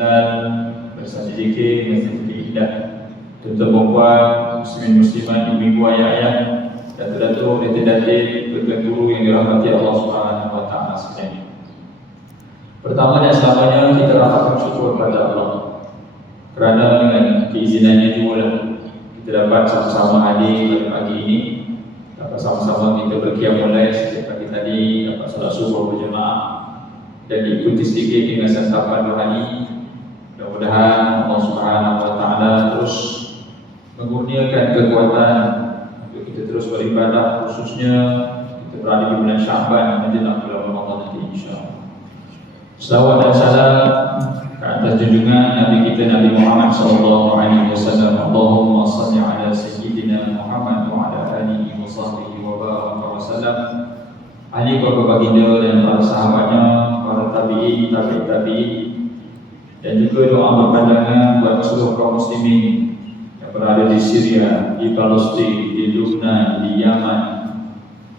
dan bersaksi zikir, bersaksi indah. Tuan-tuan puan, muslimin muslimat, ibu ayah-ayah, datuk-datuk, datuk-datuk, tuan guru yang dirahmati Allah Subhanahu wa taala sekalian. Pertama dan selamanya kita rafakkan syukur kepada Allah kerana dengan keizinannya juga kita dapat sama-sama hadir pada pagi ini, dapat sama-sama kita berqiyamul lail setiap pagi tadi, dapat salat subuh berjemaah dan diikuti sedikit dengan santapan rohani. Mudah-mudahan Allah Subhanahu wa taala terus mengurniakan kekuatan untuk kita terus beribadah, khususnya kita berada di bulan Syaban menjelang bulan Ramadan nanti insya-Allah. Salawat dan salam ke atas junjungan Nabi kita Nabi Muhammad sallallahu alaihi wasallam. Allahumma shalli ala sayyidina Muhammad wa ala alihi wa sahbihi wa baraka wa sallam. Ali para baginda dan para sahabatnya, para tabi'in, tabi'in, dan juga doa berpandangan buat seluruh kaum muslimin yang berada di Syria, di Palestin, di Lebanon, di Yaman.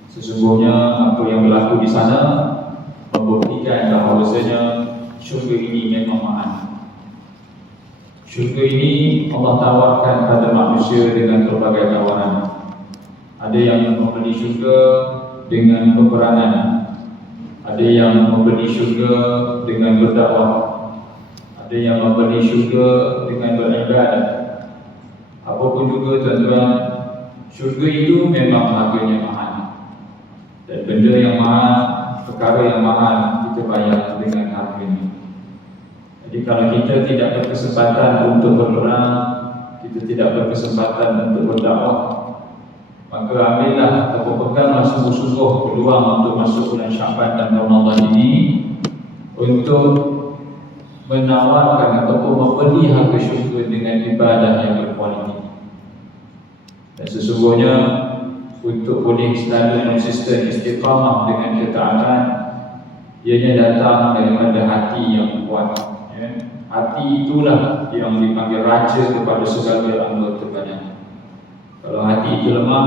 Sesungguhnya apa yang berlaku di sana membuktikan bahawasanya syurga ini memang mahal. Syurga ini Allah tawarkan pada manusia dengan berbagai tawaran. Ada yang membeli syurga dengan peperangan, ada yang membeli syurga dengan berdakwah, ada yang membeli syurga dengan beribadah. Apapun juga tuan-tuan, syurga itu memang harganya mahal. Dan benda yang mahal, perkara yang mahal kita bayar dengan harga ini. Jadi kalau kita tidak berkesempatan untuk berperang, kita tidak berkesempatan untuk berdakwah, maka ambillah atau peganglah sungguh-sungguh peluang untuk masuk bulan Syaban dan Ramadan ini untuk menawarkan ataupun membeli harga syurga dengan ibadah yang berkualiti. Dan sesungguhnya untuk boleh selalu konsisten istiqamah dengan ketaatan, ianya datang daripada hati yang kuat. Hati itulah yang dipanggil raja kepada segala anggota badan. Kalau hati itu lemah,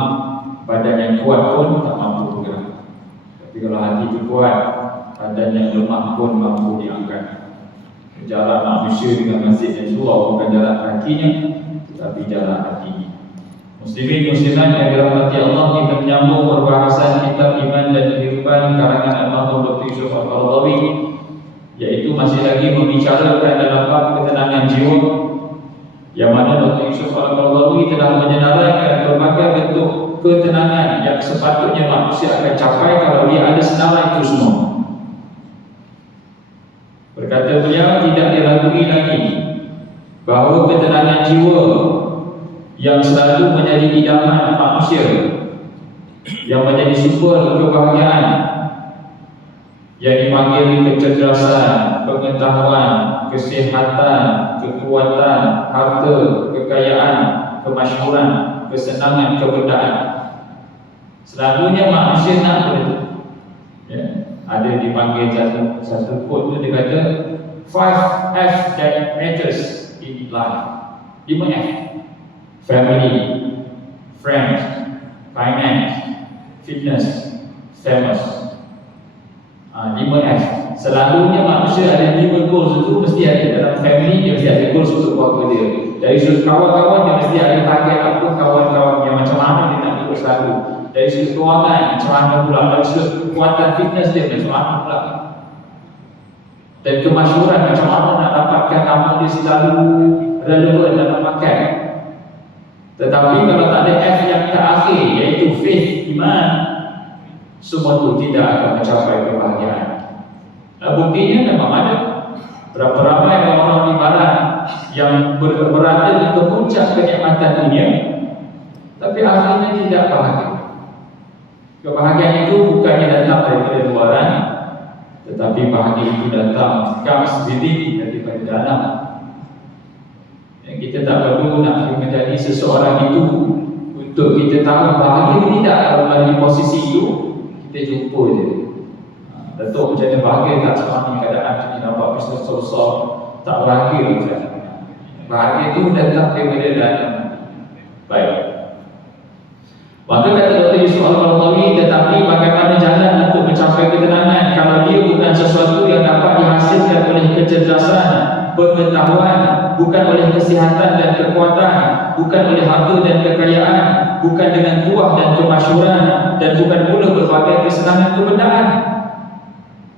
badan yang kuat pun tak mampu bergerak. Tapi kalau hati itu kuat, badan yang lemah pun mampu diangkat. Jarak manusia dengan masjid yang surau bukan jarak kakinya, tetapi jarak hatinya. Muslimin muslimat yang dirahmati Allah, kita menyambung perbahasan kitab Iman dan Kehidupan karangan Al-Mahfuz Dr. Yusuf Al-Qaradawi, yaitu masih lagi membicarakan dalam bab ketenangan jiwa, yang mana Dr. Yusuf Al-Qaradawi telah menyenaraikan berbagai bentuk ketenangan yang sepatutnya manusia akan capai kalau dia ada senarai itu semua. Berkata beliau, tidak diragui lagi bahawa ketenangan jiwa yang selalu menjadi idaman manusia, yang menjadi sumber kebahagiaan, yang dipanggil kecerdasan, pengetahuan, kesihatan, kekuatan, harta, kekayaan, kemasyhuran, kesenangan, keberdaan. Selalunya manusia nak begitu. Ya. Ada dipanggil satu quote tu, dia kata 5 F that matters in life. 5 F: family, friends, finance, fitness, famous. 5 F. Selalunya manusia ada 5 goals itu mesti ada. Dalam family dia mesti ada goals untuk keluarga dia. Dari sudut kawan-kawan dia mesti ada target apa kawan-kawan yang macam mana dia nak hidup selalu. Dari sudut kewangan macam mana pula, dari sudut kekuatan fitness dia macam mana pula, dan kemasyhuran macam mana nak dapatkan nama dia selalu relevan dalam pakai. Tetapi kalau tak ada F yang terakhir, iaitu faith, iman, semua itu tidak akan mencapai kebahagiaan. Buktinya memang ada berapa ramai orang di barat yang berada di puncak kenikmatan dunia, tapi akhirnya tidak bahagia. Kebahagiaan itu bukannya datang daripada luaran, tetapi bahagia itu datang comes within, daripada dalam. Yang kita tak perlu nak menjadi seseorang itu untuk kita tahu bahagia tidak. Kalau ada di posisi itu, kita jumpa je. Datuk macam mana bahagia tak selama ni keadaan ni, nampak bisnes besar, tak bahagia macam. Bahagia itu datang daripada dalam. Baik. Maka kata Dr. Yusuf Al-Qaradawi, tetapi bagaimana jalan untuk mencapai ketenangan kalau dia bukan sesuatu yang dapat dihasilkan oleh kecerdasan, pengetahuan, bukan oleh kesihatan dan kekuatan, bukan oleh harta dan kekayaan, bukan dengan tuah dan kemasyhuran, dan bukan pula berbagai kesenangan kebendaan.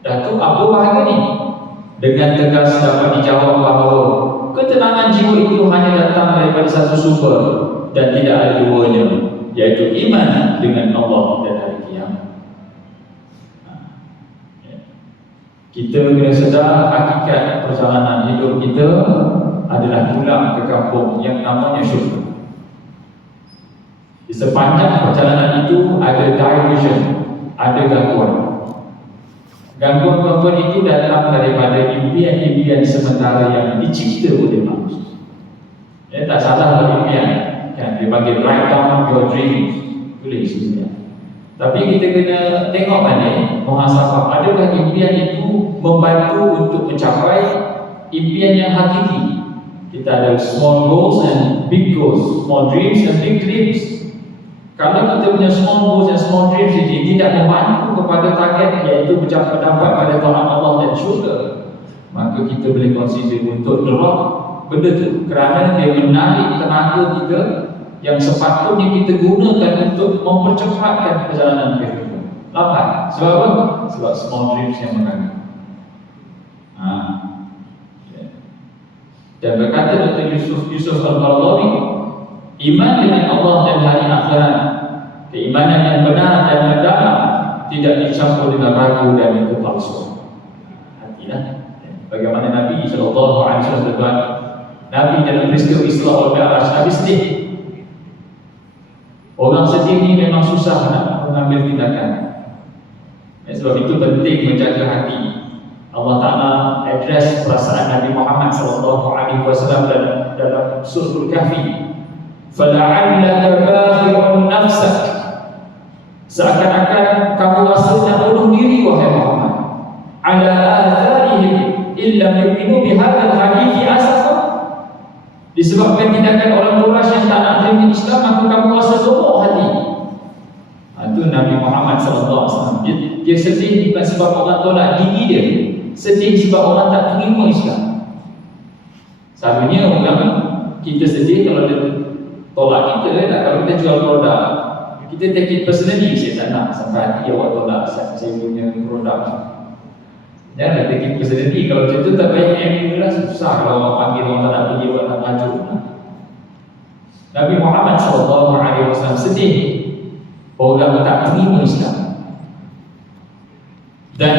Datuk, apa bahagia ni? Dengan tegas dapat dijawab bahawa ketenangan jiwa itu hanya datang daripada satu sumber dan tidak ada duanya, iaitu iman dengan Allah dan hari kiamat. Kita kena sedar hakikat perjalanan hidup kita adalah pulang ke kampung yang namanya syurga. Di sepanjang perjalanan itu ada diversion, ada gangguan. Gangguan-gangguan itu datang daripada impian-impian sementara yang dicipta oleh manusia. Ya, tak salah kalau impian, kan? Dia panggil write down your dreams, tulis sebenarnya. Tapi kita kena tengok balik, muhasabah, adakah impian itu membantu untuk mencapai impian yang hakiki? Kita ada small goals and big goals, small dreams and big dreams. Kalau kita punya small goals and small dreams ini tidak membantu kepada target, iaitu mencapai pada taat Allah dan syurga, maka kita boleh consider untuk drop benda tu, kerana dia menarik tenaga kita yang sepatutnya kita gunakan untuk mempercepatkan perjalanan kehidupan. Lambat. Sebab apa? Sebab small dreams yang mengganggu. Dan berkata Dr. Yusuf Al-Qaradawi, iman dengan Allah dan hari akhirat, keimanan yang benar dan mendalam, tidak dicampur dengan ragu dan kepalsuan. Hatilah. Bagaimana Nabi SAW berkata, Nabi dalam peristiwa Isra wal Mi'raj, Nabi sedih. Orang sedih ni memang susah nak mengambil tindakan. Sebab itu penting menjaga hati. Allah Ta'ala address perasaan Nabi Muhammad SAW dalam surah Al-Kahfi. فَلَعَلَّكَ بَاخِعٌ نَفْسَكَ, seakan-akan kamu rasa nak bunuh diri wahai Muhammad, عَلَى آثَارِهِمْ إِلَّا يُؤْمِنُوا بِهَذَا الْحَدِيثِ أَسَفًا, disebabkan tindakan orang Quraisy yang tak nak terima Islam, maka kamu rasa lemah hati. Itu Nabi Muhammad SAW. Dia sedih bukan sebab orang tolak diri dia, sedih sebab orang tak terima Islam. Selalunya orang kita sedih kalau dia tolak kita, kalau kita jual produk, kita take it personally. Saya tak nak sampai hati awak tolak saya punya produk. Jangan take it personally. Kalau macam tu tak baik MU lah, susah kalau orang panggil orang tak nak pergi, orang tak maju. Nabi Muhammad SAW sedih orang tak terima Islam. Dan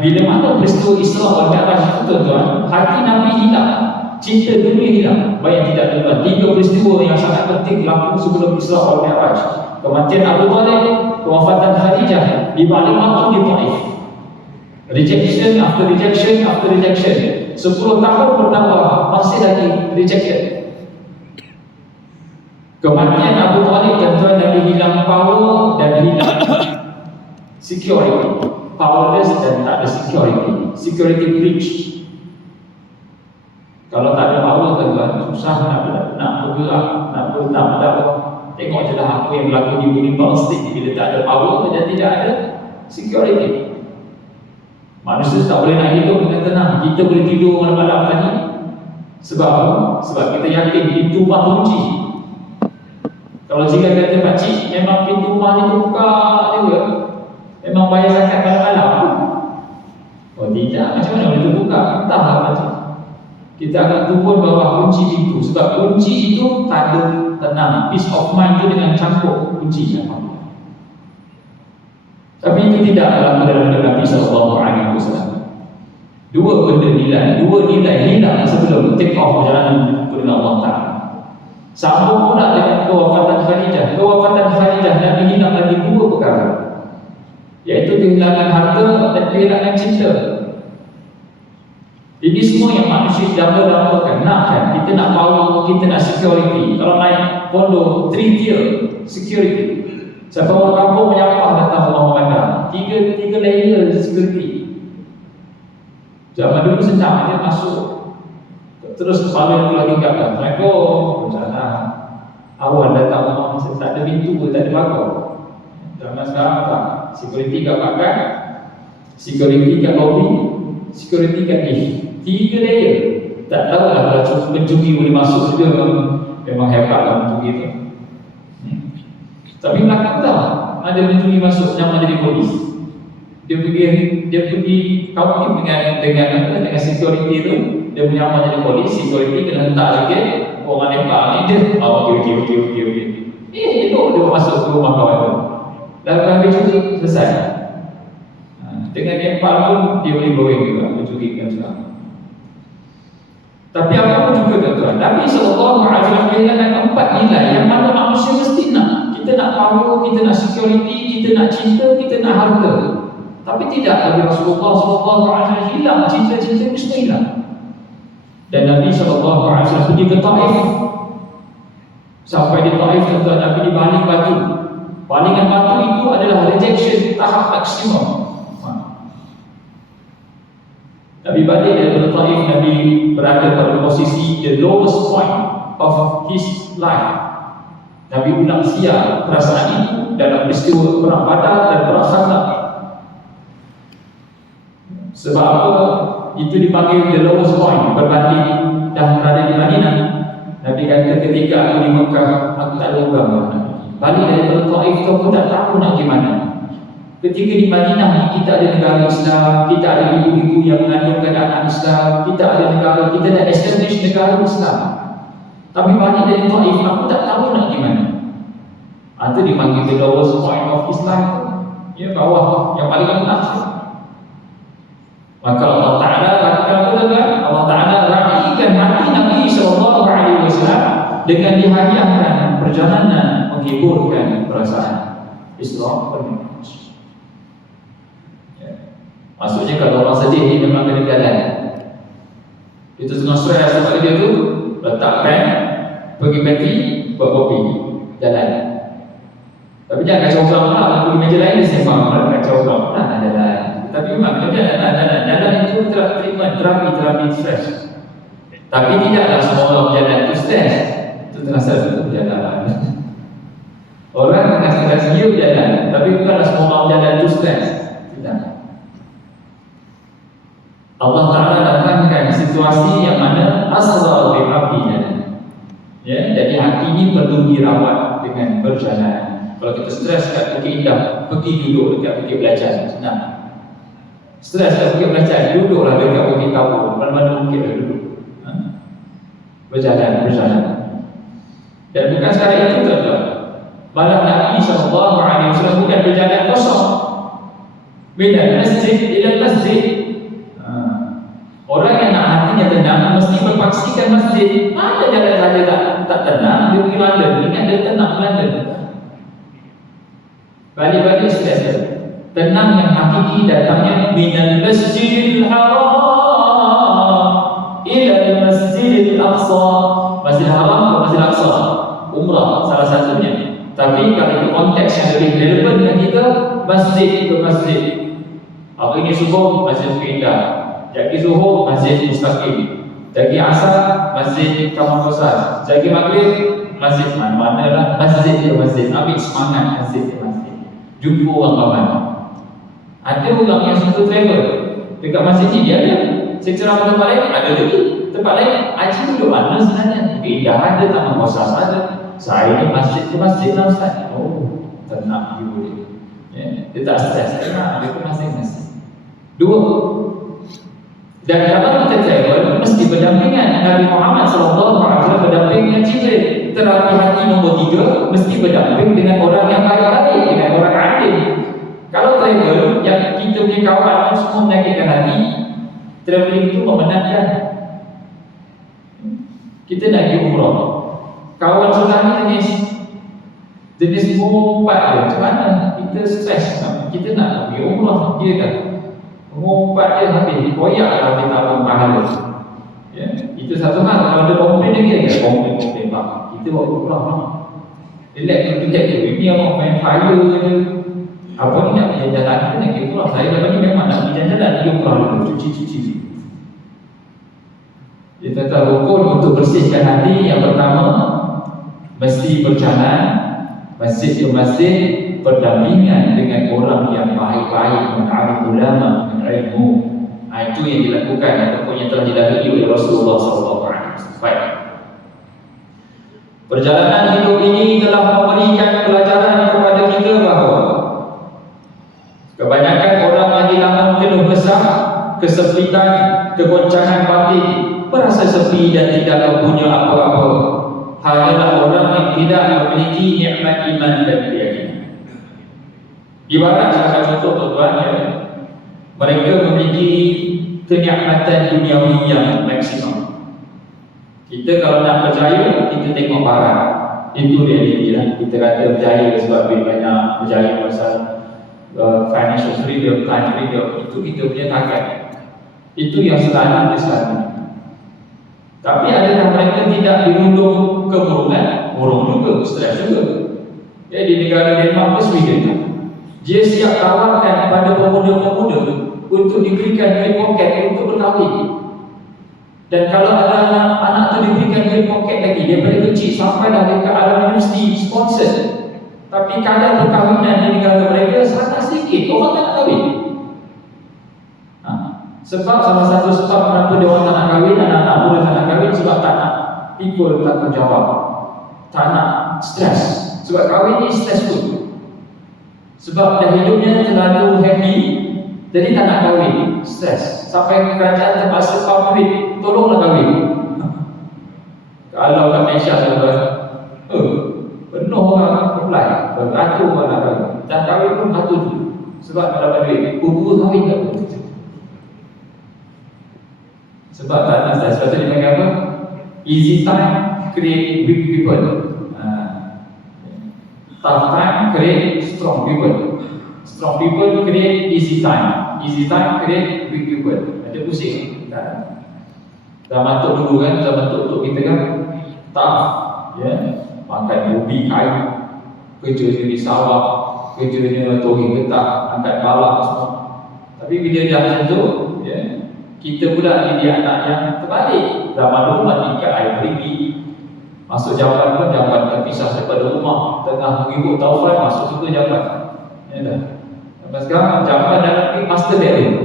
bila mana peristiwa Isra wal Mi'raj itu, tuan-tuan, hati Nabi hilang, cinta dunia hilang. Bayang tidak, tuan-tuan, 3 peristiwa yang sangat penting berlaku sebelum Isra wal Mi'raj. Kematian Abu Talib, kewafatan Khadijah, di balik waktu di Taif. Rejection after rejection after rejection. 10 tahun berdaulah masih lagi rejected. Kematian Abu Talib, tuan-tuan, Nabi hilang power dan hilang security. Powerless dan tak ada security. Security breach. Kalau tak ada power, tuan-tuan, susah nak bergerak, nak berdakwah. Tengok je lah apa yang berlaku di bumi Palestin. Bila tak ada power dan tidak ada security, manusia tak boleh nak hidup dengan tenang. Kita boleh tidur malam-malam tadi. Sebab kita yakin pintu rumah kunci. Kalau jika kata pakcik, memang pintu rumah ni terbuka juga, memang bayar zakat malam-malam. Oh tidak, macam mana boleh terbuka? Entahlah pakcik. Kita akan turun bawah kunci pintu. Sebab kunci itu tak ada tenang. Peace of mind itu dengan campur kunci. Tapi itu tidak berlaku dalam Nabi SAW. Dua nilai hilang sebelum take off perjalanan dengan Allah Ta'ala. Sambung pula dengan kewafatan Khadijah. Kewafatan Khadijah, Nabi hilang lagi 2 perkara, iaitu kehilangan harta dan kehilangan cinta. Ini semua yang manusia dambakan, nak kan? Kita nak power, kita nak security. Kalau naik kondo 3 tier security, siapa orang kampung menyapah datang rumah bandar, 3 layer security. Zaman dulu senang, dia masuk terus kepala tu lagi kat belakang. Assalamualaikum. Awal datang rumah, tak ada pintu, tak ada pagar. Zaman sekarang tak. Security kat belakang, security kat lobby, security kat lift. 3 layer. Tak tahu lah kalau pencuri boleh masuk juga, memang hebat lah pencuri tu. Tapi berlaku tak ada pencuri masuk yang menjadi polis. Dia pergi kawin dengan security tu. Dia punya amal jadi polis, security kena hentak sikit. Orang nembak ni dia, okey. Elok dia masuk ke rumah kawan tu. Lalu habis cuci, selesai. Dengan nembak pun dia boleh goreng juga, mencurikan juga. Tapi apa pun juga tuan-tuan, Nabi SAW kehilangan 4 nilai yang mana manusia mesti nak. Kita nak power, kita nak security, kita nak cinta, kita nak harta. Tapi tidak, Nabi Rasulullah SAW hilang cinta-cinta ni, semua hilang. Dan Nabi SAW pergi ke Taif. Sampai di Taif, tuan-tuan, Nabi dibaling batu. Balingan batu itu adalah rejection tahap maksimum. Nabi balik dari Taif, Nabi berada pada posisi the lowest point of his life. Nabi ulang siap perasaan itu dalam peristiwa perang Badar dan perang Khandaq. Sebab apa? Itu dipanggil the lowest point berbanding dah berada di Madinah. Nabi kata ketika aku di Mekah, aku tak ada orang. Balik dari Taif tu aku tak tahu nak gimana. Ketika di Madinah ni kita ada negara Islam, kita ada ibu-ibu yang mengandungkan anak Islam, kita ada negara, kita dah establish negara Islam. Tapi balik dari Taif, aku tak tahu nak gimana. Itu dipanggil the lowest point of Islam. Ya, bawah, yang paling rendah. Maka Allah Ta'ala Allah Ta'ala raihkan hati Nabi SAW dengan dihadiahkan perjalanan menghiburkan perasaan Islam penuh. Maksudnya kalau orang sedih ni memang kena jalan. Itu tengah stres sebab dia tu letak pen, pergi peti, buat kopi, jalan. Tapi jangan kacau orang lah, pergi meja lain dia sembang, kacau orang lah, jalan. Tapi memang kena jalan itu terapi stres. Tapi tidaklah semua orang berjalan itu stres. Itu tengah stres itu berjalan. Orang tengah stres dia berjalan, tapi bukanlah semua orang berjalan itu stres. Tidak. Allah Ta'ala datangkan situasi yang mana asal bi'abdinya. Ya, jadi hati ini perlu dirawat dengan berjalan. Kalau kita stres kat Bukit Indah, pergi duduk dekat Bukit Belacan, senang. Stres kat Bukit Belacan, duduklah dekat Bukit Tabur, mana-mana bukit dah duduk. Berjalan. Dan bukan sekarang itu tuan-tuan. Malah Nabi SAW bukan berjalan kosong. Bila masjid ila masjid. Orang yang nak hatinya tenang mesti berpaksikan masjid. Mana jalan saja tak tenang, dia pergi London. Ingat dia tenang London. Balik-balik stres. Tenang yang hakiki datangnya minal masjidil haram ila masjidil aqsa. Masjid haram atau masjid aqsa? Umrah salah satunya. Tapi kalau itu konteks yang lebih relevan dengan kita, masjid ke masjid. Hari ini subuh masjid Indah. Jadi zuhur masjid Mustaqim, jadi asar masjid Kamal Kosas, jadi maghrib masjid mana lah, masjid ke masjid. Ambil semangat masjid ke masjid. Jumpa orang ramai. Ada orang yang suka travel dekat masjid ni, dia ada. Secara tempat lain ada lagi. Tempat lain haji duduk mana sebenarnya? Indah ada, Taman Kosas ada. Saya ni masjid ke masjid lah Ustaz. Oh, tenang juga dia. Dia tak stres, tenang dia ke masjid-masjid. Dua. Dan kalau kita travel, mesti berdampingan. Nabi Muhammad SAW berdamping dengan Jibril. Terapi hati nombor 3, mesti berdamping dengan orang yang baik-baik, dengan orang adil. Kalau travel, yang kita punya kawan semua menyakitkan hati, travelling itu memenangkan. Kita nak pergi umrah, kawan sebelah ni jenis mengumpat dia. Macam mana? Kita stres, kita nak pergi umrah, dia kan mengumpat dia habis, dikoyak kalau dia tak dapat pahala. Ya, itu satu hal. Kalau ada komplain dia kira komplain pak. Kita buat umrah lah. Relax kejap je. Ini orang main fire je. Apa ni nak pergi jalan, kita nak pergi umrah. Saya lepas ni memang nak pergi jalan, pergi umrah dulu, cuci-cuci. Kita tahu rukun untuk bersihkan hati. Yang pertama, mesti berjalan masjid ke masjid, berdampingan dengan orang yang baik-baik, dengan alim ulama, dengan ilmu. Itu yang dilakukan ataupun yang telah dilalui oleh Rasulullah SAW. Baik. Perjalanan hidup ini telah memberikan pelajaran kepada kita bahawa kebanyakan orang yang dilamun keluh kesah, kesempitan, kegoncangan batin, merasa sepi dan tidak mempunyai apa-apa, hanyalah orang yang tidak memiliki nikmat iman dan keyakinan. Di barat salah contoh tuan-tuan, ya, mereka memiliki kenikmatan duniawi yang maksimum. Kita kalau nak berjaya, kita tengok barat. Itu realiti lah. Kita kata berjaya sebab banyak berjaya pasal financial freedom, time freedom. Itu kita punya target. Itu yang selalu besar. Tapi adakah mereka tidak dirundung kemurungan? Murung juga, stres juga. Ya, di negara Denmark ke Sweden, dia siap tawarkan pada pemuda-pemuda untuk diberikan duit poket untuk berkahwin. Dan kalau ada anak tu diberikan duit poket lagi daripada kecil sampai dah dekat alam universiti sponsor, tapi kadar perkahwinan di negara mereka sangat sedikit. Orang tak nak kahwin. Sebab salah satu sebab kenapa dia orang tak nak kahwin, anak-anak muda tak nak kahwin, sebab tak nak ikut tanggungjawab, tak nak stres. Sebab kahwin ni stressful. Sebab dah hidupnya terlalu happy, jadi tak nak kahwin, stres. Sampai kerajaan terpaksa pump duit, tolonglah kahwin. Kalau kat Malaysia penuh orang apply, beratur orang nak kahwin. Dah kahwin pun beratur dulu. Sebab tak dapat duit, kubu kahwin tak pun. Sebab tak nak stres. Sebab tu dia panggil apa? Easy time create weak people. Tough time create strong people. Strong people create easy time. Easy time create weak people. Ada pusing tak? Dah matuk dulu kan, dah matuk untuk kita kan tough, ya, makan ubi kayu, kerjanya di sawah, kerjanya tohing getak, angkat balak semua. Tapi bila dah macam tu, ya, kita pula jadi anak yang terbalik. Zaman dulu makan air perigi, masuk jamban pun jamban terpisah daripada rumah, tengah mengikut taufan masuk juga jamban. Ya dah. Sampai sekarang jamban dalam pergi master bedroom.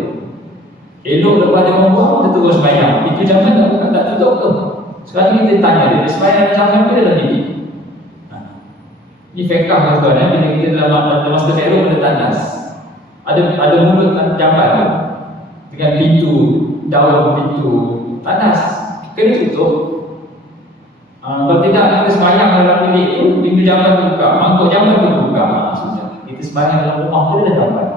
Elok lepas dia membuang, dia terus bayang. Itu jamban tak tutup tu. Sekarang kita tanya dia, sembahyang jamban ke dalam diri? Ini fekah tuan-tuan, bila kita dalam master bedroom ada tandas. Ada mulut jamban tu dengan pintu, daun pintu tandas. Kena tutup. Kalau tidak, kita sembahyang dalam bilik tu, pintu jamban tu buka, mangkuk jamban tu buka. Sudah. Kita sembahyang dalam rumah tu dah dapat.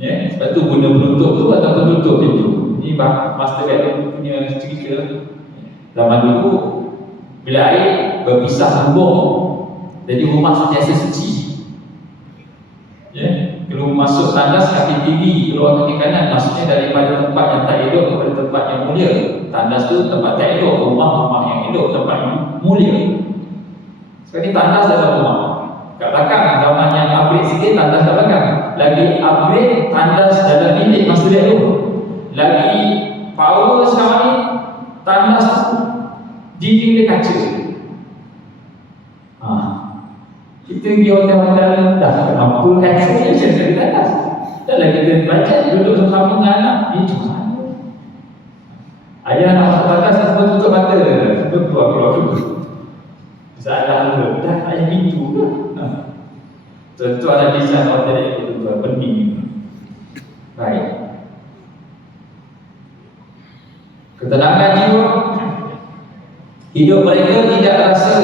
Ya, sebab tu guna penutup tu atau penutup pintu. Ini master bedroom punya cerita. Zaman dulu bila air berpisah lubung, jadi rumah sentiasa suci. Ya, kalau masuk tandas kaki kiri, keluar kaki kanan, maksudnya daripada tempat yang tak elok kepada tempat yang mulia. Tandas tu tempat tak elok, rumah yang elok, tempat yang mulia. Sekarang ni tandas dalam rumah. Kat belakang, zaman yang upgrade sikit, tandas kat belakang. Lagi upgrade, tandas dalam bilik master bedroom. Lagi power sekarang ni, tandas tu dinding dia kaca. Kita pergi hotel-hotel dah kenapa kaca ni macam dari tandas. Dah lah kita baca, duduk sama-sama dengan anak. Ini macam mana? Ayah nak masuk tandas, semua tutup mata. Semua keluar-keluar dulu. Salah tu, dah ayah pintu ke? Tentu ada desain hotel itu benih. Baik. Ketenangan jiwa, hidup mereka tidak rasa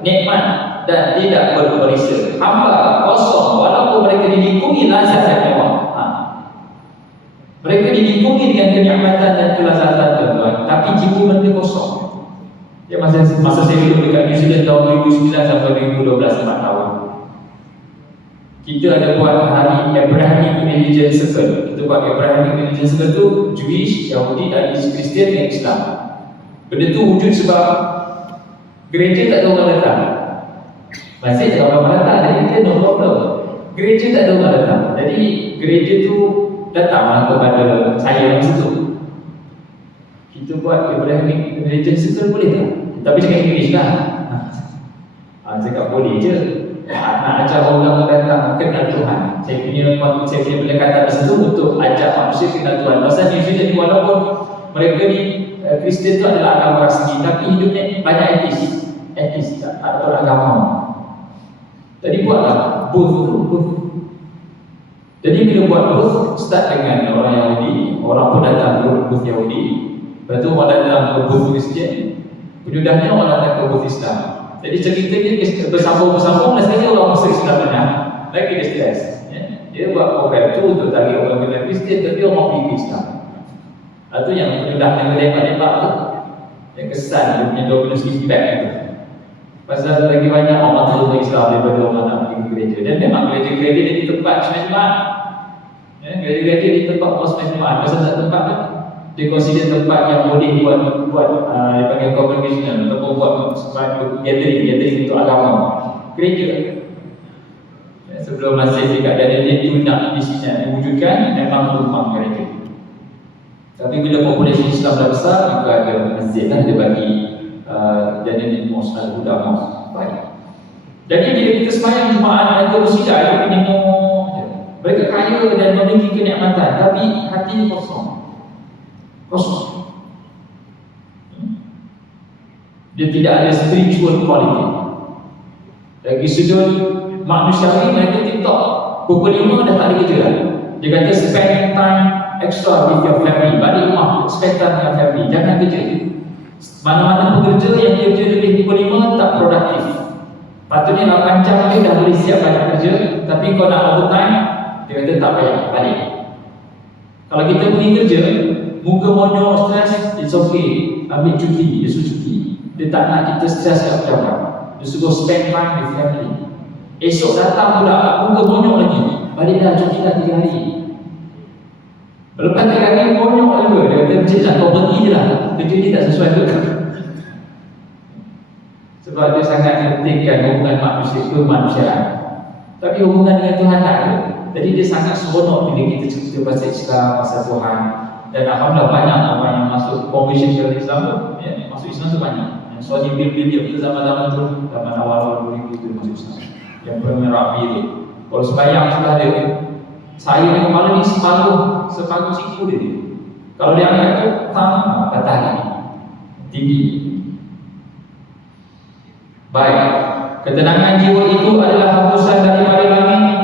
nikmat dan tidak berperisa. Hamba kosong walaupun mereka dilingkungi lazat dan mewah. Mereka dilingkungi dengan kenikmatan dan kelazatan tuan-tuan, tapi jiwa mereka kosong. Ya, masa saya hidup dekat New Zealand tahun 2009 sampai 2012, 4 tahun. Kita ada buat hari Abrahamic Religion Circle. Kita buat Abrahamic Religion Circle tu Jewish, Yahudi dan Kristian dan Islam. Benda tu wujud sebab gereja tak ada orang datang. Masih tak ada orang datang, jadi kita no problem. Gereja tak ada orang datang, jadi gereja tu datanglah kepada saya masa tu. Kita buat Abrahamic Religion Circle boleh tak? Tapi cakap English lah. Cakap boleh je. nak ajar orang datang kenal Tuhan. Saya punya pendekatan di situ untuk ajak manusia kenal Tuhan. Pasal ni jadi walaupun mereka ni Kristian tu adalah agama rasmi, tapi hidupnya banyak etis, tak beragama. Jadi buatlah booth. Jadi bila buat booth, start dengan orang Yahudi, orang pun datang ke booth Yahudi, lepas tu orang datang ke booth Kristian, penudahnya orang datang ke booth Islam. Jadi ceritanya bersambung-bersambung, rasanya orang masuk Islam benar, lagi dia stres. Dia buat program tu untuk tarik orang kena Kristian, tapi orang pergi Islam. Itu yang penudah menembak-nembak tu, yang kesan dia punya dominance impact tu. Pasal lagi banyak orang terima Islam daripada orang nak pergi ke gereja. Dan memang gereja-gereja dia di tempat Jumaat. Gereja-gereja di tempat Jumaat. Pasal tak tempat kan, dia consider tempat yang boleh buat dia panggil congregational ataupun buat gathering untuk agama. Gereja. Sebelum masih dekat Daniel itu nak di sini diwujudkan, memang rumah gereja. Tapi bila populasi Islam dah besar, maka ada masjid lah dia bagi Daniel Mosque Al-Huda Mosque. Baik. Jadi bila kita sembahyang Jumaat atau bersidar, kita tengok mereka kaya dan memiliki kenikmatan, tapi hati kosong. Dia tidak ada spiritual quality. Dari sudut manusiawi, mereka TikTok pukul 5 dah tak ada kerja lah. Dia kata spend time extra with your family. Balik rumah, spend time with your family. Jangan kerja. Mana-mana pekerja yang kerja lebih pukul 5 tak produktif. Patutnya 8 jam dia dah boleh siap banyak kerja, tapi kau nak overtime, dia kata tak payah, balik. Kalau kita pergi kerja, muka monyok, stres, it's okay. Ambil cuti, dia suruh cuti. Dia tak nak kita stres kat pejabat. Dia suruh spend time with family. Esok datang pula, muka monyok lagi. Balik dah, cuti dah 3 hari. Lepas 3 hari, monyok juga. Dia kata, macam nak kau berhenti je lah. Kerja ni tak sesuai tu. Sebab dia sangat pentingkan hubungan manusia kemanusiaan. Tapi hubungan dengan Tuhan tak ada. Jadi dia sangat seronok bila kita cerita pasal Islam, pasal Tuhan. Dan alhamdulillah banyak orang yang masuk conversion ke Islam tu, masuk Islam tu banyak. Yang soalnya bil-bil dia pada zaman-zaman tu, zaman awal-awal 2000 tu masuk Islam. Yang Rabi tu, kalau sembahyang sudah ada, saya ni kepala ni separuh siku dia. Kalau dia angkat tu, patah lagi, tinggi. Baik, ketenangan jiwa itu adalah hapusan daripada langit,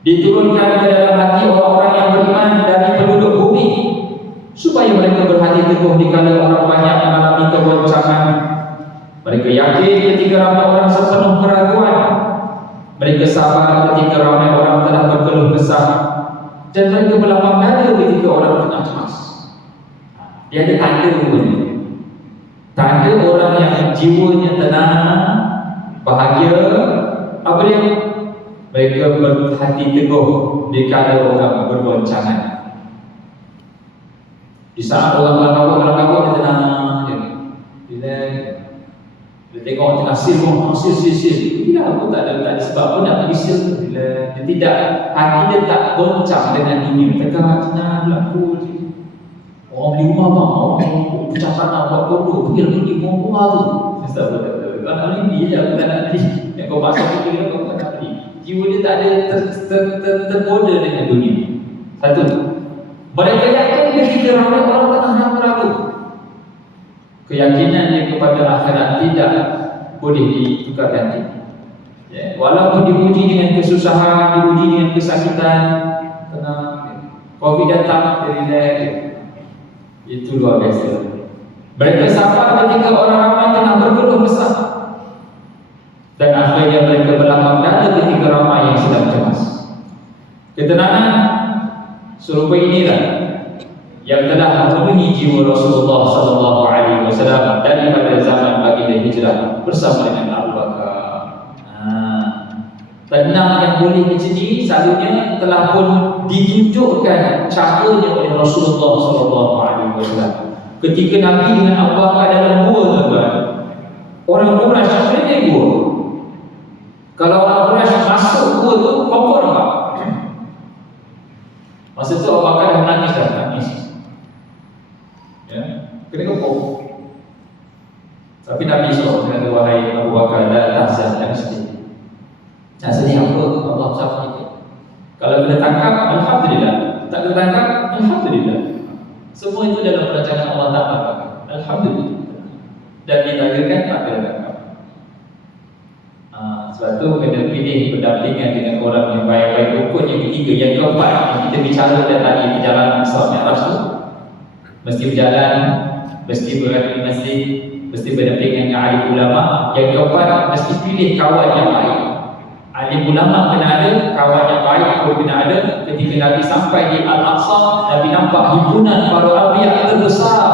diturunkan ke dalam hati orang-orang yang beriman dari penduduk bumi, supaya mereka berhati teguh dikala orang banyak mengalami kegoncangan. Mereka yakin ketika ramai orang sepenuh keraguan. Mereka sabar ketika ramai orang telah berkeluh kesah. Dan mereka berlapang dada ketika orang tengah cemas. Dia ada tanda ni. Tanda orang yang jiwanya tenang, bahagia. Apa dia? Mereka berhati teguh dikala orang bergoncangan. Di saat orang berlagak-lagak dia tenang je. Dia tengok tengah sil. Tidak, aku tak ada sebab pun nak pergi sil tu. Bila dia tidak, hati dia tak goncang dengan dunia. Tekan tenang berlaku je. Orang beli rumah bang, orang pecah tanah buat kodoh, pergi rumah tu. Kau nak beli je, aku tak nak beli. Yang kau paksa pergi, kau tak nak beli. Jiwa dia tak ada tergoda dengan dunia. Satu. Mereka yakin ketika ramai orang tengah ragu. Keyakinan dia kepada akhirat tidak boleh ditukar ganti. Walaupun diuji dengan kesusahan, diuji dengan kesakitan, tenang. Covid datang, dia relax. Itu luar biasa. Mereka sabar ketika orang ramai tengah berkeluh kesah. Dan akhirnya mereka berlapang dada ketika ramai yang sedang cemas. Ketenangan serupa inilah yang telah memenuhi jiwa Rasulullah SAW daripada zaman baginda hijrah bersama dengan Abu Bakar. Tenang yang boleh macam ni selalunya telah pun ditunjukkan caranya oleh Rasulullah SAW. Ketika Nabi dengan Abu Bakar dalam gua, tuan-tuan, orang Quraisy sebenarnya gua. Kalau orang Quraisy masuk gua tu, kompor tak? Masa tu Abu Bakar dah nangis. Kena kompor. Tapi Nabi SAW kata, wahai Abu Bakar, la tahzan, jangan sedih. Hasilnya apa? Allah sahabat kita. Kalau kena tangkap, alhamdulillah. Tak kena tangkap, alhamdulillah. Semua itu dalam perancangan Allah Ta'ala. Alhamdulillah. Dan ditakdirkan tak kena tangkap. Sebab tu kena pilih pendampingan dengan orang yang baik-baik. Rukun yang ketiga, yang keempat yang kita bicara tadi perjalanan Isra Mi'raj tu, mesti berjalan, mesti berada di masjid, mesti berdampingan dengan alim ulama. Yang keempat, mesti pilih kawan yang baik. Alim ulama kena ada, kawan yang baik pun kena ada. Ketika Nabi sampai di Al-Aqsa, Nabi nampak himpunan para anbiya terbesar,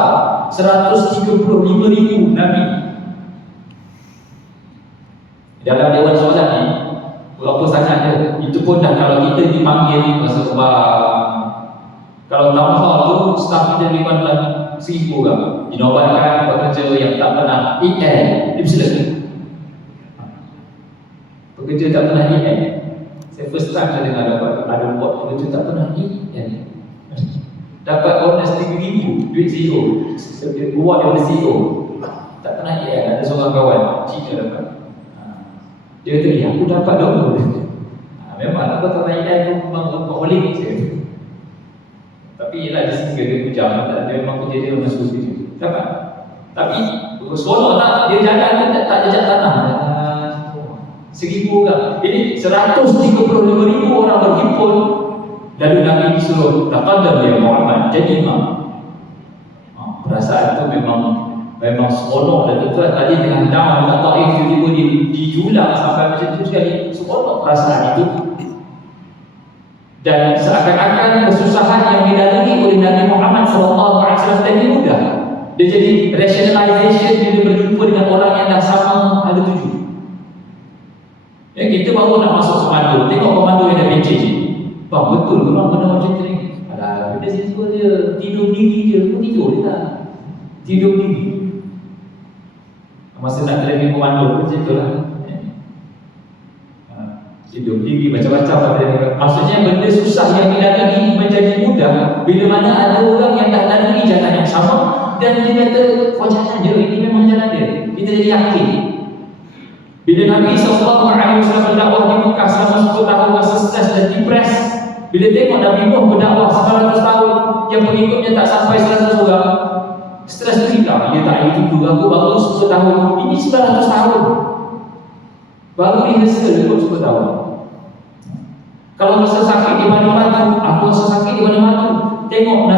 135,000 Nabi. Dalam Dewan Solat ni, berapa sangat dia? Itu pun dah kalau kita dipanggil masa terbang. Kalau town hall tu, staff kita lebih kurang dalam 1,000 orang. Dinobatkan pekerja yang tak pernah EN, dia bersilakan. Pekerja tak pernah EN. Saya first time saya dengar ada buat pekerja tak pernah EN. Dapat bonus 3,000, duit CEO. Buat daripada CEO. Tak pernah EN, ada seorang kawan, Cina dapat. Dia kata, aku dapat dong. Memang aku tak pernah EN tu memang workaholic je. Tapi ialah dia sehingga dia hujam, dia memang kerja dia memang suka kerja. Dapat. Tapi seronok tak, dia jalan tak jejak tanah. 1,000 orang. Ini 135,000 orang berhimpun. Lalu Nabi disuruh taqaddam ya Muhammad, jadi imam. Perasaan tu memang seronok. Dan tuan tadi dengan down dengan Taif tiba-tiba dijulang sampai macam tu sekali. Seronok perasaan itu. Dan seakan-akan kesusahan yang dilalui oleh Nabi Muhammad SAW tadi mudah. Dia jadi rationalization bila berjumpa dengan orang yang dah sama ada tuju. Kita baru nak masuk komando, tengok komando yang dah pencet. Bang, betul orang benda macam tu ni. Alah, dia simple je, tidur diri je, pun tidur je lah. Tidur diri. Masa nak training komando, macam tu lah. Tidur diri, macam-macam. Maksudnya benda susah yang dilalui menjadi mudah bila mana ada orang yang dah lalui jalan yang sama dan dia kata, oh jalan dia, ini memang jalan dia. Kita jadi yakin. Bila Nabi SAW berdakwah di Mekah selama 10 tahun masa stres dan depres, bila tengok Nabi Nuh berdakwah 900 tahun yang pengikutnya tak sampai 100 orang, stres tu hilang. Dia tak itu aku baru 10 tahun, ini 900 tahun baru rehearsal untuk 10 tahun. Kalau rasa sakit di mana-mana, aku rasa sakit di mana-mana. Tengok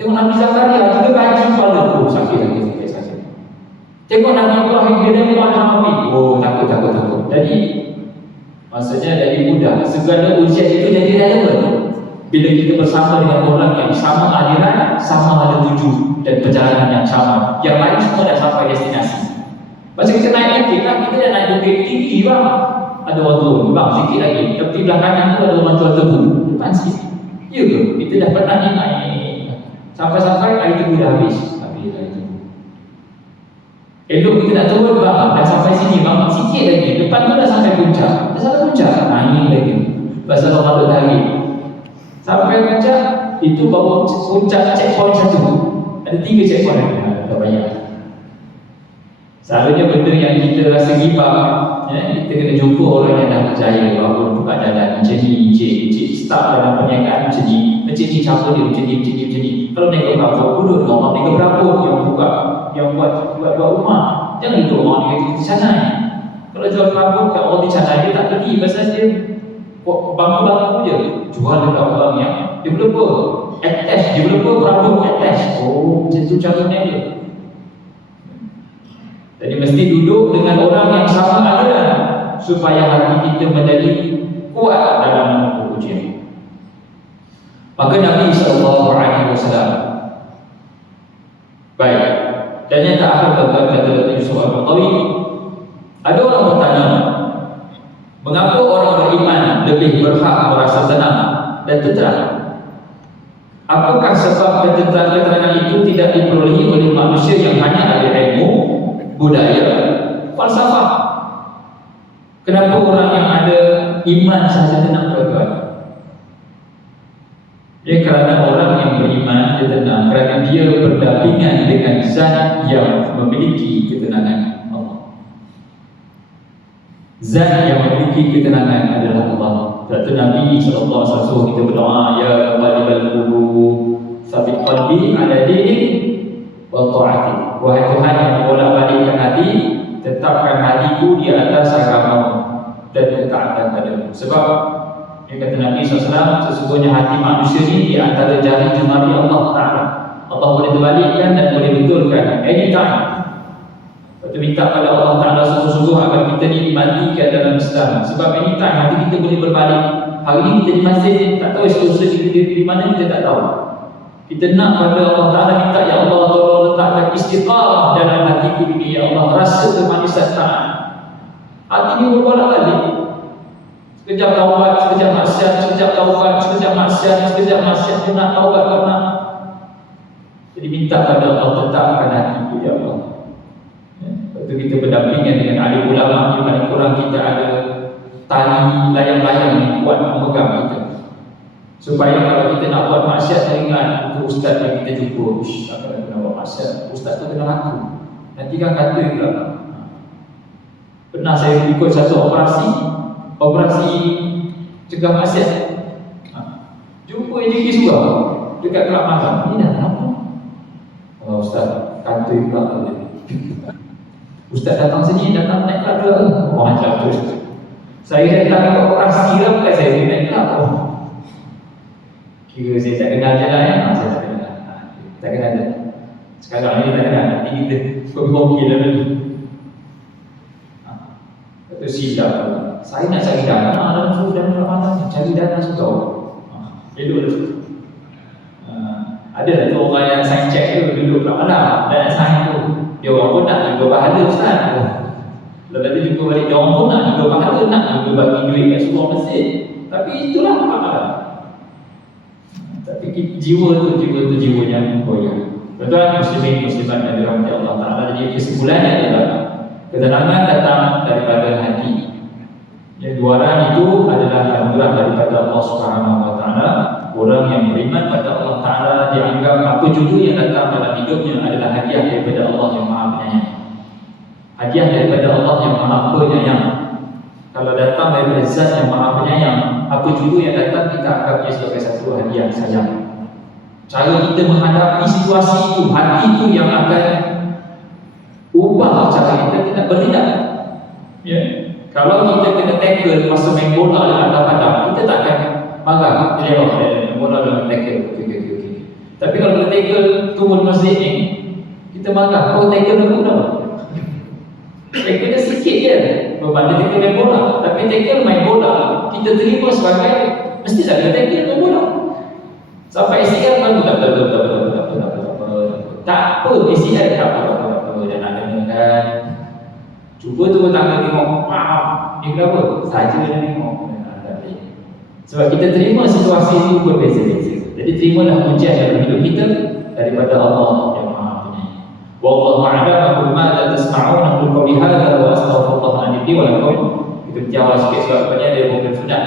Nabi Zakaria, 3 kali kepala, oh sakit. Tengok Nabi Ibrahim, dia tengok Nabi, oh takut. Jadi maksudnya dari mudah. Segala ujian itu jadi relevan bila kita bersama dengan orang yang sama aliran, sama ada tuju dan perjalanan yang sama. Yang lain semua dah sampai destinasi. Macam kita naik bukit lah, kita dah naik bukit tinggi bang. Ada orang turun, bang sikit lagi. Tepi belah kanan tu ada orang jual tebu, depan sikit. Ya ke? Kita dah pernah naik. Sampai-sampai air tebu dah habis. Elok kita nak turun bang, dah sampai sini bang, sikit lagi. Depan tu dah sampai puncak. Dah sampai puncak, naik lagi. Pasal orang patut tarik. Sampai puncak, itu baru puncak checkpoint 1. Ada 3 checkpoint lagi. Tak banyak. Selalunya benda yang kita rasa gibah, kita kena jumpa orang yang dah percaya bahawa buka jalan macam ni, encik start dalam perniagaan macam ni, encik ni cara dia macam ni. Kalau naik berapa, duduk dengan orang naik berapa yang buat rumah. Jangan duduk orang ni di sana. Kalau jual perabot kat orang di sana, dia tak pergi pasal dia bangun-bangun je. Jual dekat orang yang developer, attach, developer perabot attach. Oh, macam tu caranya dia. Jadi mesti duduk dengan orang yang sama aliran supaya hati kita menjadi kuat dalam menghadapi ujian. Maka Nabi SAW baik. Dan yang terakhir kata Yusuf Al-Qaradawi, ada orang bertanya, mengapa orang beriman lebih berhak merasa tenang dan tenteram? Apakah sebab ketenteran itu tidak diperolehi oleh manusia yang hanya ada ilmu, budaya, falsafah? Kenapa orang yang ada iman sahaja tenang tuan-tuan? Ya, kerana orang yang beriman dia tenang kerana dia berdampingan dengan zat yang memiliki ketenangan Allah. Zat yang memiliki ketenangan adalah Allah. Sebab Nabi SAW kita berdoa, ya muqallibal qulub, tsabbit qalbi ala dinik wa ta'atik. Wahai Tuhan yang membolak-balikkan hati, tetapkan hatiku di atas agamamu dan ketaatan padamu. Sebab dia kata Nabi SAW, sesungguhnya hati manusia ini di antara jari jemari Allah Ta'ala. Allah boleh terbalikkan dan boleh betulkan anytime. Lepas tu minta pada Allah Ta'ala sungguh-sungguh agar kita ni dimatikan dalam Islam. Sebab anytime hati kita boleh berbalik. Hari ni kita di masjid, tak tahu usaha di mana, kita tak tahu. Kita nak pada Allah Ta'ala minta, ya Allah tolong letakkan istiqamah dalam hatiku ini, ya Allah, rasa kemanisan taat. Hati ni berbalik-balik. Sekejap taubat, sekejap maksiat, sekejap taubat, sekejap maksiat, sekejap maksiat, dia nak taubat, tak nak. Jadi minta pada Allah tetapkan hatiku, ya Allah. Lepas tu kita berdampingan dengan alim ulama, yang paling kurang kita ada tali layang-layang yang kuat memegang kita. Supaya kalau kita nak buat maksiat, teringat buku ustaz yang kita jumpa. Takkan aku nak buat maksiat, ustaz tu kenal aku. Nanti kan kata juga. Pernah saya ikut satu operasi cegah maksiat. Jumpa AJK Surau dekat Kelab Magang. Ini dah apa? Oh, ustaz kata juga. Ustaz datang sini, datang naik kelab ke? Oh, macam tu. Saya datang ke operasi lah, bukan saya naik kelab. Oh, kira saya tak kenal je lah ya. Saya tak kenal. Tak kenal je. Sekarang ni tak kenal. Nanti kita berkopi lah dulu. Itu silap. Saya nak cari dana dalam suruh dana Ramadan. Cari dana suka. Elok lah. Ada lah tu orang yang sign check tu duduk kat mana dan sign tu. Dia orang pun nak juga pahala ustaz. Lepas tu jumpa balik, dia orang pun nak juga pahala, nak juga bagi duit kat sebuah masjid. Tapi itulah pahala. Tapi jiwa tu jiwa yang goyah. Tuan-tuan muslimin muslimat yang dirahmati Allah Ta'ala. Jadi kesimpulannya adalah ketenangan datang daripada hati. Yang luaran itu adalah anugerah daripada Allah Subhanahu Wa Ta'ala. Orang yang beriman pada Allah Ta'ala dianggap apa juga yang datang dalam hidupnya adalah hadiah daripada Allah yang Maha Penyayang. Hadiah daripada Allah yang Maha Penyayang. Kalau datang daripada Zat yang Maha Penyayang, apa juga yang datang kita anggapnya sebagai satu hadiah sayang. Cara kita menghadapi situasi itu, hati itu yang akan ubah cara kita bertindak. Ya. Kalau kita kena tackle masa main bola dengan padang, kita tak akan marah. Jadi bola dalam tackle. Okay. Tapi kalau kita tackle turun masjid ni, kita marah. Kau tackle aku dah. Tackle dia sikit je berbanding tackle main bola. Tapi tackle main bola kita terima sebagai mesti ada tackle main bola. Sampai ACL kan tak apa ACL tak apa jangan dengarkan. Cuba tu tangga tengok, ni kenapa? Saja dia tengok. Sebab kita terima situasi itu berbeza-beza. Jadi terimalah ujian dalam hidup kita daripada Allah yang Maha Penyayang. Wallahu a'lam aqulu ma la tasma'un aqulu qawli hadza wa astaghfirullah li wa lakum. Kita jawab sikit sebab banyak dia bukan sunat.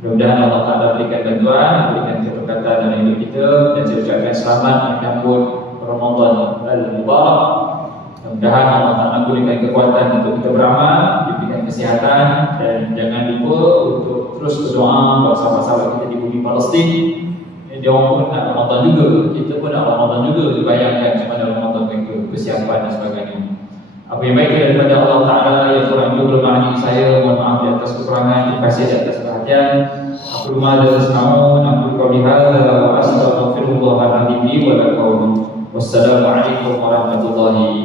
Mudah-mudahan Allah Ta'ala berikan bantuan, berikan keberkatan dalam hidup kita. Dan saya ucapkan selamat menyambut Ramadan al-Mubarak. Mudah-mudahan Allah Ta'ala berikan kekuatan untuk kita beramal, diberikan kesihatan. Dan jangan lupa untuk terus berdoa buat sahabat-sahabat kita di bumi Palestin. Dia orang pun nak Ramadan juga, kita pun nak Ramadan juga. Dibayangkan macam mana Ramadan mereka, persiapan dan sebagainya. Apa yang baik daripada Allah Ta'ala, yang kurang itu bermakna saya. Mohon maaf di atas kekurangan, terima kasih di atas perhatian. Aku rumah dan sesnaun, aku kami hadza wa astaghfirullah wa lakum. Wassalamualaikum warahmatullahi